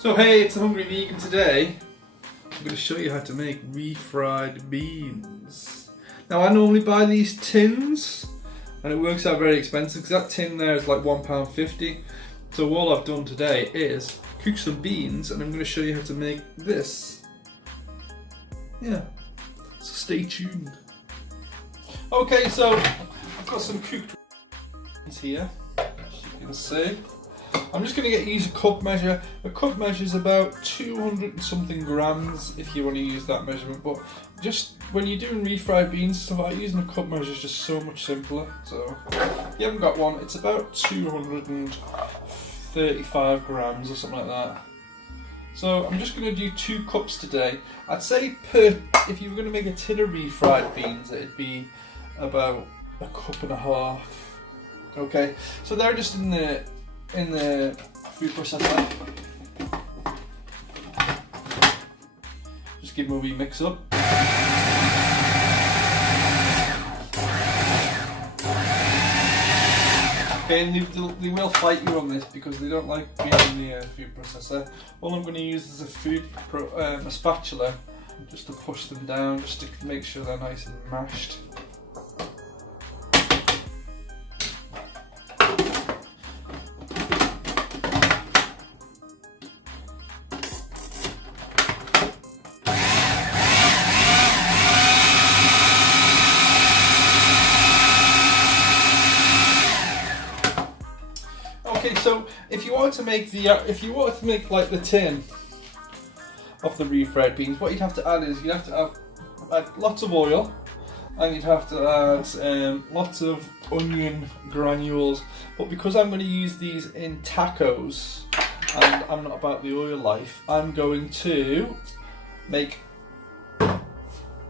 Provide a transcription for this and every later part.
So hey, it's the Hungry Vegan. Today I'm going to show you how to make refried beans. Now I normally buy these tins and it works out very expensive because that tin there is like £1.50. So all I've done today is cook some beans and I'm going to show you how to make this. Yeah, so stay tuned. Okay, so I've got some cooked beans here, as you can see. I'm just going to use a cup measure. A cup measure is about 200 and something grams if you want to use that measurement, but just when you're doing refried beans and stuff, using a cup measure is just so much simpler. So if you haven't got one, it's about 235 grams or something like that. So I'm just going to do 2 cups today. I'd say if you were going to make a tin of refried beans, it'd be about a cup and a half. Okay, so they're just in the food processor. Just give them a wee mix up. Okay, and they will fight you on this because they don't like being in the food processor. All I'm going to use is a spatula just to push them down, just to make sure they're nice and mashed. Okay, so if you wanted to make like the tin of the refried beans, what you'd have to add is you'd have to add lots of oil, and you'd have to add lots of onion granules. But because I'm going to use these in tacos, and I'm not about the oil life, I'm going to make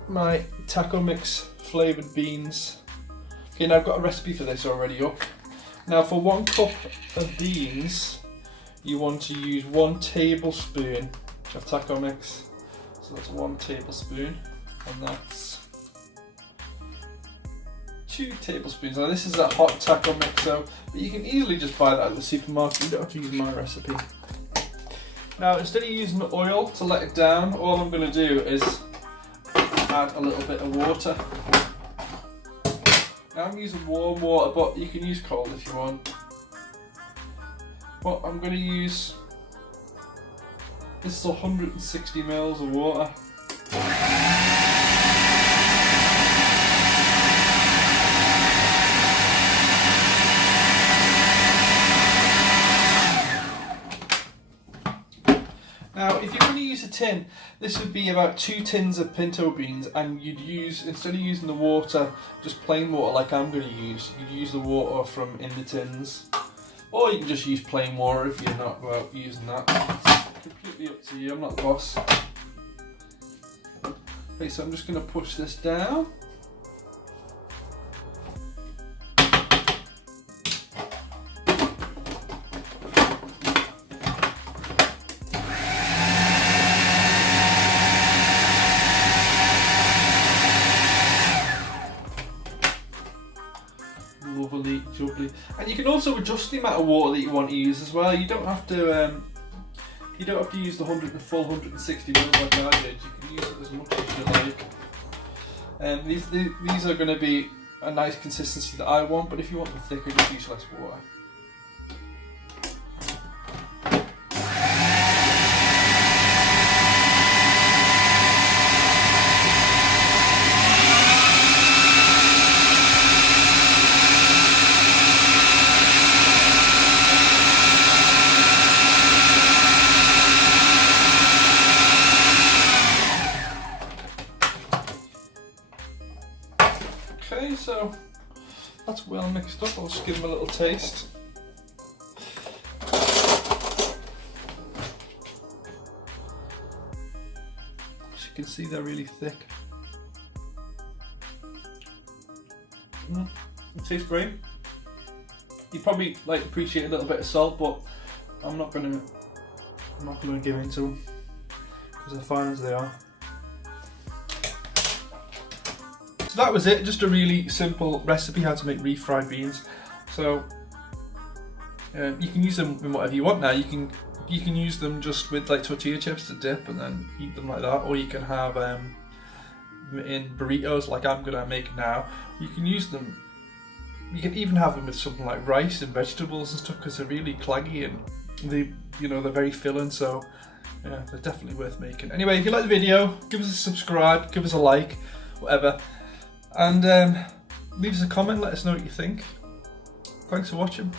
my taco mix flavored beans. Okay, now I've got a recipe for this already up. Now for 1 cup of beans, you want to use 1 tablespoon of taco mix. So that's 1 tablespoon, and that's 2 tablespoons. Now this is a hot taco mix, but you can easily just buy that at the supermarket. You don't have to use my recipe. Now instead of using the oil to let it down, all I'm going to do is add a little bit of water. Now I'm using warm water, but you can use cold if you want. But I'm going to use, this is 160 ml of water. Now, if you're going to use a tin, this would be about 2 tins of pinto beans, and you'd use, instead of using the water, just plain water like I'm going to use, you'd use the water from in the tins. Or you can just use plain water if you're not about using that. It's completely up to you, I'm not the boss. Okay, so I'm just going to push this down. Lovely, jubbly. And you can also adjust the amount of water that you want to use as well. You don't have to use the full 160 ml like I did. You can use it as much as you like. These are going to be a nice consistency that I want, but if you want them thicker, just use less water. Okay, so that's well mixed up. I'll just give them a little taste. As you can see, they're really thick. It tastes great. You probably appreciate a little bit of salt, but I'm not gonna give into them because they're fine as they are. So that was it, just a really simple recipe how to make refried beans. So You can use them in whatever you want now. You can use them just with like tortilla chips to dip and then eat them like that, or you can have in burritos like I'm gonna make now. You can use them. You can even have them with something like rice and vegetables and stuff because they're really claggy and they're very filling. So yeah, they're definitely worth making. Anyway, if you like the video, give us a subscribe, give us a like, whatever, and leave us a comment. Let us know what you think. Thanks for watching.